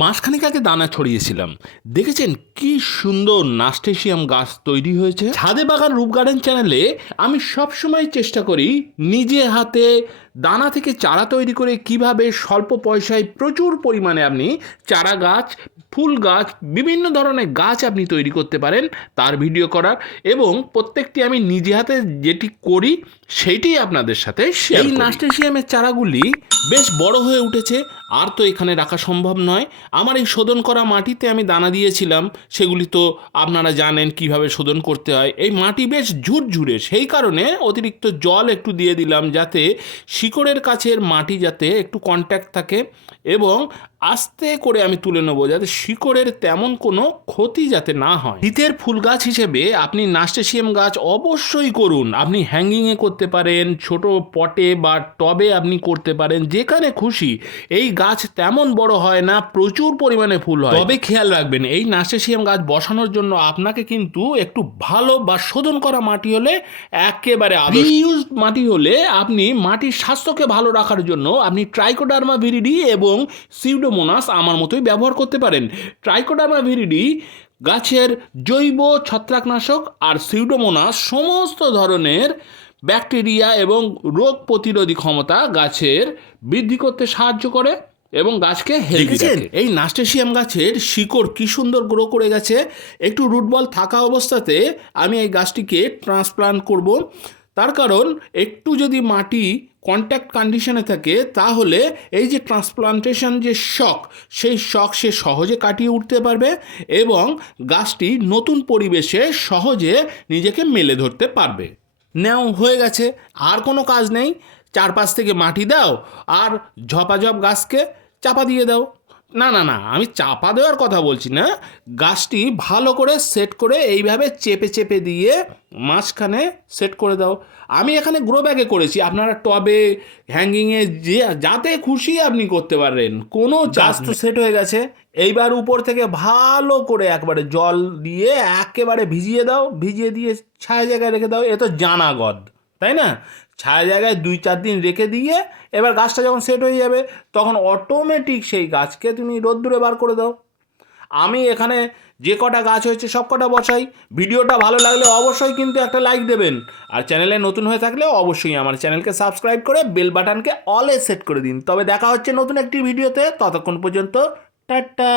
মাসখানেক আগে দানা ছড়িয়েছিলাম, দেখেছেন কি সুন্দর নাস্টেশিয়াম গাছ তৈরি হয়েছে। ছাদে বাগান রূপ গার্ডেন চ্যানেলে আমি সবসময় চেষ্টা করি নিজে হাতে দানা থেকে চারা তৈরি করে কিভাবে স্বল্প পয়সায় প্রচুর পরিমাণে আপনি চারা গাছ, ফুল গাছ, বিভিন্ন ধরনের গাছ আপনি তৈরি করতে পারেন তার ভিডিও করার, এবং প্রত্যেকটি আমি নিজে হাতে যেটি করি সেইটি আপনাদের সাথে শেয়ার করি। এই নাস্টেশিয়ামের চারাগুলি বেশ বড় হয়ে উঠেছে, আর তো এখানে রাখা সম্ভব নয়। আমার এই শোধন করা মাটিতে আমি দানা দিয়েছিলাম, সেগুলি তো আপনারা জানেন কিভাবে শোধন করতে হয়। এই মাটি বেশ ঝুরঝুরে, সেই কারণে অতিরিক্ত জল একটু দিয়ে দিলাম যাতে শিকড়ের কাছের মাটি যাতে একটু কন্ট্যাক্ট থাকে, এবং আস্তে করে আমি তুলে নেবো যাতে শিকড়ের তেমন কোনো ক্ষতি যাতে না হয়। শীতের ফুল গাছ হিসেবে আপনি নাস্টেশিয়াম গাছ অবশ্যই করুন। আপনি হ্যাঙ্গিংয়ে করতে পারেন, ছোট পটে বা টবে আপনি করতে পারেন, যেখানে খুশি। এই গাছ তেমন বড় হয় না, প্রচুর পরিমাণে ফুল হয়। তবে খেয়াল রাখবেন, এই নাস্টেশিয়াম গাছ বসানোর জন্য আপনাকে কিন্তু একটু ভালো বা শোধন করা মাটি হলে একেবারে রিইউজড মাটি হলে আপনি মাটির স্বাস্থ্যকে ভালো রাখার জন্য আপনি ট্রাইকোডার্মা ভিরিডি এবং সিউডোমোনাস আমার মতোই ব্যবহার করতে পারেন। ট্রাইকোডার্মা ভিরিডি গাছের জৈব ছত্রাকনাশক, আর সিউডোমোনাস সমস্ত ধরনের ব্যাকটেরিয়া এবং রোগ প্রতিরোধী ক্ষমতা গাছের বৃদ্ধি করতে সাহায্য করে এবং গাছকে হেলদি রাখে। এই নাস্টেশিয়াম গাছের শিকড় কি সুন্দর গ্রো করে গেছে। একটু রুট বল থাকা অবস্থাতে আমি এই গাছটিকে ট্রান্সপ্লান্ট করব, তার কারণ একটু যদি মাটি কন্ট্যাক্ট কন্ডিশনে থাকে তাহলে এই যে ট্রান্সপ্লান্টেশন যে শক, সেই শক সে সহজে কাটিয়ে উঠতে পারবে এবং গাছটি নতুন পরিবেশে সহজে নিজেকে মেলে ধরতে পারবে। নেও হয়ে গেছে, আর কোনো কাজ নেই। চারপাশ থেকে মাটি দাও আর ঝপাঝপ গাছকে চাপা দিয়ে দাও। না না না, আমি চাপা দেওয়ার কথা বলছি না, গাছটি ভালো করে সেট করে এইভাবে চেপে চেপে দিয়ে মাঝখানে সেট করে দাও। আমি এখানে গ্রো ব্যাগে করেছি, আপনারা টবে, হ্যাঙ্গিংয়ে, যে যাতে খুশি আপনি করতে পারেন, কোনো গাছ তো সেট হয়ে গেছে। এইবার উপর থেকে ভালো করে একবারে জল দিয়ে একেবারে ভিজিয়ে দাও, ভিজিয়ে দিয়ে ছায়া জায়গায় রেখে দাও। এ তো জানাগদ, তাই না? ছায়া জায়গায় 2-4 দিন রেখে দিয়ে এবার গাছটা যখন সেট হয়ে যাবে তখন অটোমেটিক সেই গাছকে তুমি রোদ্দুরে বার করে দাও। আমি এখানে যে কটা গাছ হয়েছে সব কটা বসাই। ভিডিওটা ভালো লাগলে অবশ্যই কিন্তু একটা লাইক দেবেন, আর চ্যানেলে নতুন হয়ে থাকলে অবশ্যই আমার চ্যানেলকে সাবস্ক্রাইব করে বেল বাটনকে অলে সেট করে দিন। তবে দেখা হচ্ছে নতুন একটি ভিডিওতে, ততক্ষণ পর্যন্ত টাটা।